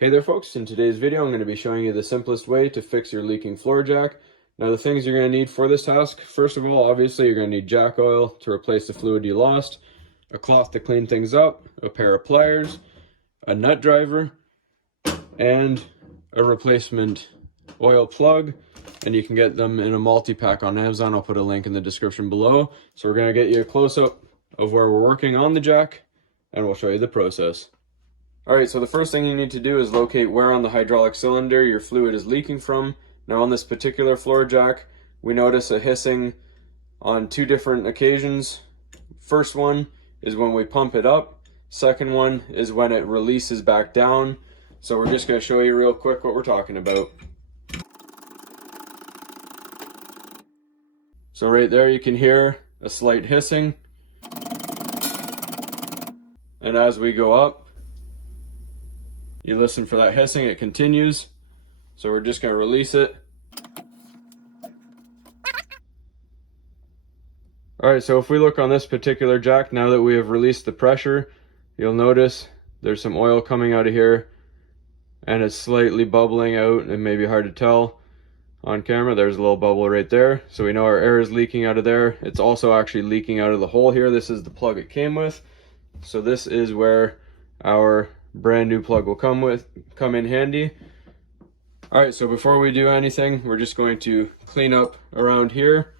Hey there folks, in today's video I'm going to be showing you the simplest way to fix your leaking floor jack. Now the things you're going to need for this task, first of all, obviously you're going to need jack oil to replace the fluid you lost, a cloth to clean things up, a pair of pliers, a nut driver, and a replacement oil plug. And you can get them in a multi-pack on Amazon. I'll put a link in the description below. So we're going to get you a close-up of where we're working on the jack, and we'll show you the process. Alright, so the first thing you need to do is locate where on the hydraulic cylinder your fluid is leaking from. Now on this particular floor jack, we notice a hissing on two different occasions. First one is when we pump it up. Second one is when it releases back down. So we're just going to show you real quick what we're talking about. So right there you can hear a slight hissing. And as we go up, you listen for that hissing, it continues. So we're just going to release it. Alright, so if we look on this particular jack, now that we have released the pressure, you'll notice there's some oil coming out of here and it's slightly bubbling out. It may be hard to tell on camera. There's a little bubble right there. So we know our air is leaking out of there. It's also actually leaking out of the hole here. This is the plug it came with. So this is where our brand new plug will come in handy. Alright, so before we do anything, we're just going to clean up around here.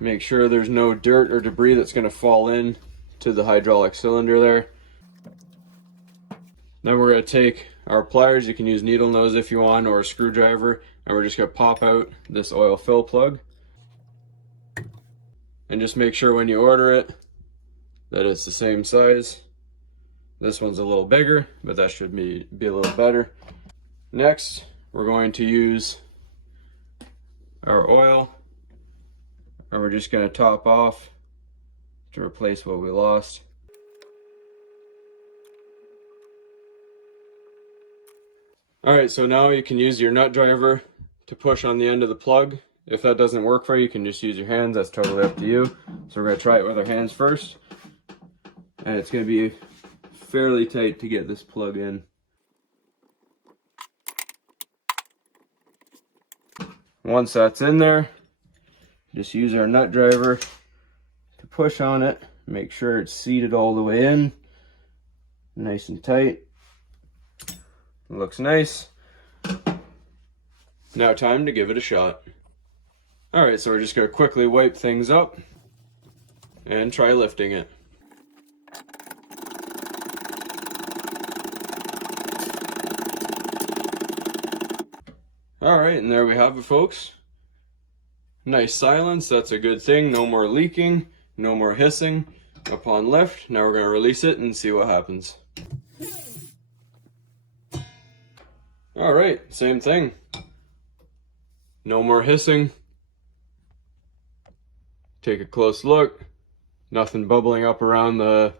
Make sure there's no dirt or debris that's going to fall in to the hydraulic cylinder there. Then we're going to take our pliers, you can use needle nose if you want, or a screwdriver, and we're just going to pop out this oil fill plug. And just make sure when you order it that it's the same size. This one's a little bigger, but that should be a little better. Next, we're going to use our oil, and we're just going to top off to replace what we lost. Alright, so now you can use your nut driver to push on the end of the plug. If that doesn't work for you, you can just use your hands. That's totally up to you. So we're going to try it with our hands first. And it's going to be fairly tight to get this plug in. Once that's in there, just use our nut driver to push on it. Make sure it's seated all the way in, nice and tight. Looks nice. Now time to give it a shot. Alright, so we're just going to quickly wipe things up and try lifting it. Alright, and there we have it, folks. Nice silence, that's a good thing. No more leaking, no more hissing. Upon lift, now we're going to release it and see what happens. Alright, same thing. No more hissing. Take a close look. Nothing bubbling up around the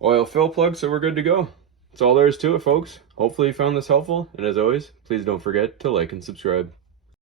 oil fill plug, so we're good to go. That's all there is to it, folks. Hopefully you found this helpful, and as always, please don't forget to like and subscribe.